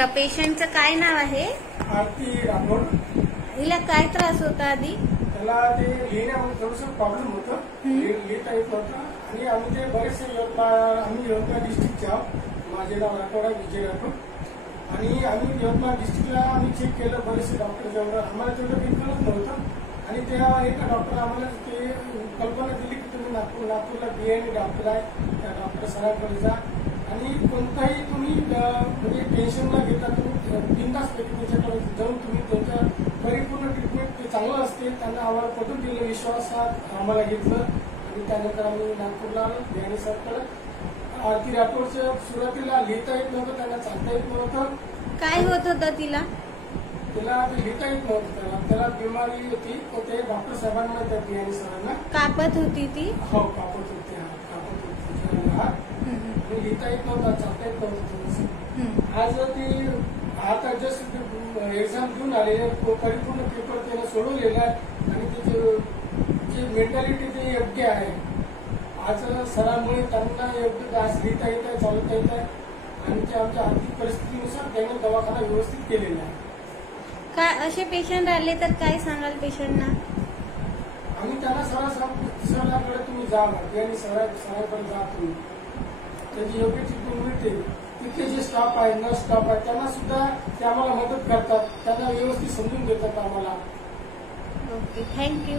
सांगा, पेशंटचं काय नाव आहे? आरती राठोड. हिला काय त्रास होता आधी? त्याला ते लिहिण्यामध्ये थोडंसं प्रॉब्लेम होतं, लिहिता येत नव्हतं. आणि आम्ही ते बरेचसे यवतमाळ डिस्ट्रिक्टचे आहोत. माझे नाव राठोड आहे, विजय राठोड. आणि आम्ही यवतमाळ डिस्ट्रिक्टला आम्ही चेक केलं बरेचसे डॉक्टरच्यावर. आम्हाला तेवढं काही कळत नव्हतं. आणि तेव्हा एका डॉक्टर आम्हाला ते कल्पना दिली की तुम्ही नागपूरला BN डॉक्टर आहे, त्या डॉक्टर सरांकडे जा आणि कोणताही तुम्ही म्हणजे टेन्शन न घेता तुम्ही बिनधास्तपैकी त्याच्याकडे जाऊन तुम्ही त्यांच्या परिपूर्ण ट्रीटमेंट ते चांगलं असते. त्यांना आम्हाला पटून दिलं, विश्वासात आम्हाला घेतलं आणि त्यानंतर आम्ही नागपूरला आलो. BN सरकडे आरती राठोडच्या सुरुवातीला लिहिता येत नव्हतं, त्यांना चालता येत नव्हतं. काय होत होतं तिला? तिला लिहिता येत नव्हतं. त्याला बिमारी होती, ते डॉक्टर साहेबांना त्या BN सरांना कापत होती ती? हो, कापत होती. आणि लिहिता येत नव्हता, चालता येत नव्हतं थोडंसं. आज ती आता जस्ट एक्झाम देऊन आले, परिपूर्ण पेपर त्याला सोडवलेला आहे आणि त्याची जी मेंटॅलिटी ती योग्य आहे. आज सरांमुळे त्यांना योग्य आज लिहिता येत आहे, चालवता येत आहे आणि ते आमच्या आर्थिक परिस्थितीनुसार त्यांनी दवाखाना व्यवस्थित केलेला आहे. काय असे पेशंट आले तर काय सांगाल पेशंटना? आम्ही त्यांना सरांकडे तुम्ही जा आणि सरांकडे जा तुम्ही, त्याची योग्य ट्रीटमेंट मिळते. तिथे जे स्टाफ आहे, नर्स स्टाफ आहे, त्यांना सुद्धा ते आम्हाला मदत करतात, त्यांना व्यवस्थित समजून देतात आम्हाला. Okay, thank you.